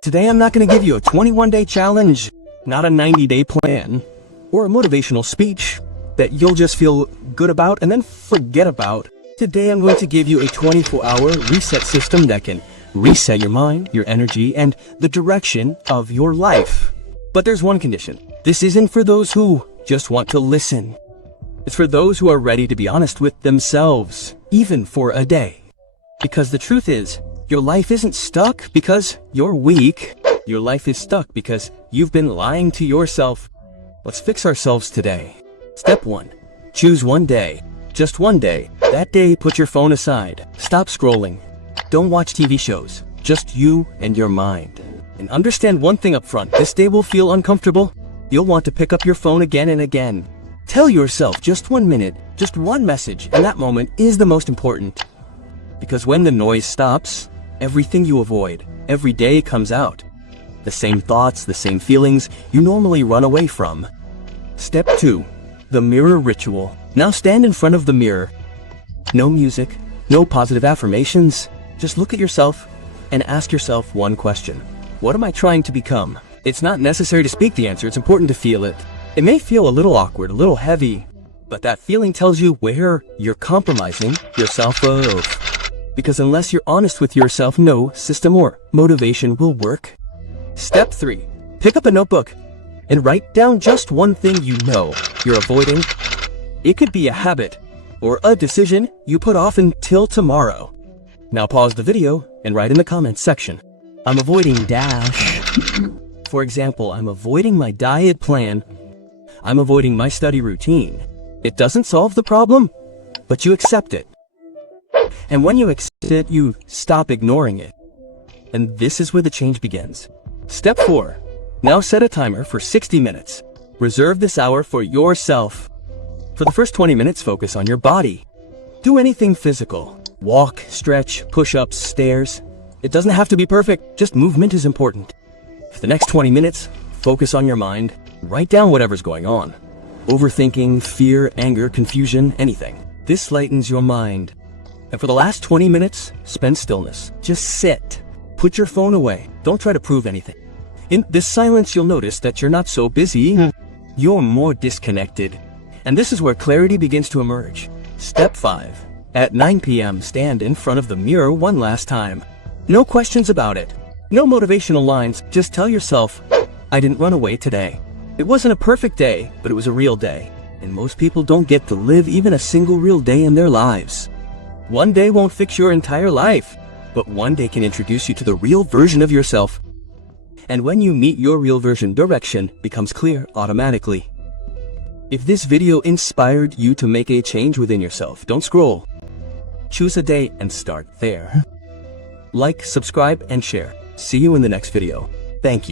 Today I'm not going to give you a 21-day challenge, not a 90-day plan, or a motivational speech that you'll just feel good about and then forget about. Today I'm going to give you a 24-hour reset system that can reset your mind, your energy, and the direction of your life. But there's one condition. This isn't for those who just want to listen. It's for those who are ready to be honest with themselves, even for a day. Because the truth is, your life isn't stuck because you're weak. Your life is stuck because you've been lying to yourself. Let's fix ourselves today. Step 1. Choose one day. Just one day. That day, put your phone aside. Stop scrolling. Don't watch TV shows. Just you and your mind. And understand one thing up front. This day will feel uncomfortable. You'll want to pick up your phone again and again. Tell yourself just 1 minute, just one message, and that moment is the most important. Because when the noise stops, everything you avoid every day comes out. The same thoughts, the same feelings you normally run away from. Step 2. The mirror ritual. Now stand in front of the mirror. No music, no positive affirmations. Just look at yourself and ask yourself one question. What am I trying to become? It's not necessary to speak the answer, it's important to feel it. It may feel a little awkward, a little heavy, but that feeling tells you where you're compromising yourself of. Because unless you're honest with yourself, no system or motivation will work. Step 3. Pick up a notebook and write down just one thing you know you're avoiding. It could be a habit or a decision you put off until tomorrow. Now pause the video and write in the comments section. I'm avoiding dash. For example, I'm avoiding my diet plan. I'm avoiding my study routine. It doesn't solve the problem, but you accept it. And when you accept it, you stop ignoring it. And this is where the change begins. Step 4. Now set a timer for 60 minutes. Reserve this hour for yourself. For the first 20 minutes, focus on your body. Do anything physical. Walk, stretch, push-ups, stairs. It doesn't have to be perfect, just movement is important. For the next 20 minutes, focus on your mind. Write down whatever's going on. Overthinking, fear, anger, confusion, anything. This lightens your mind. And for the last 20 minutes, spend stillness. Just sit. Put your phone away. Don't try to prove anything. In this silence, you'll notice that you're not so busy. You're more disconnected. And this is where clarity begins to emerge. Step 5. At 9 p.m., stand in front of the mirror one last time. No questions about it. No motivational lines. Just tell yourself, I didn't run away today. It wasn't a perfect day, but it was a real day. And most people don't get to live even a single real day in their lives. One day won't fix your entire life, but one day can introduce you to the real version of yourself. And when you meet your real version, direction becomes clear automatically. If this video inspired you to make a change within yourself, don't scroll. Choose a day and start there. Like, subscribe, and share. See you in the next video. Thank you.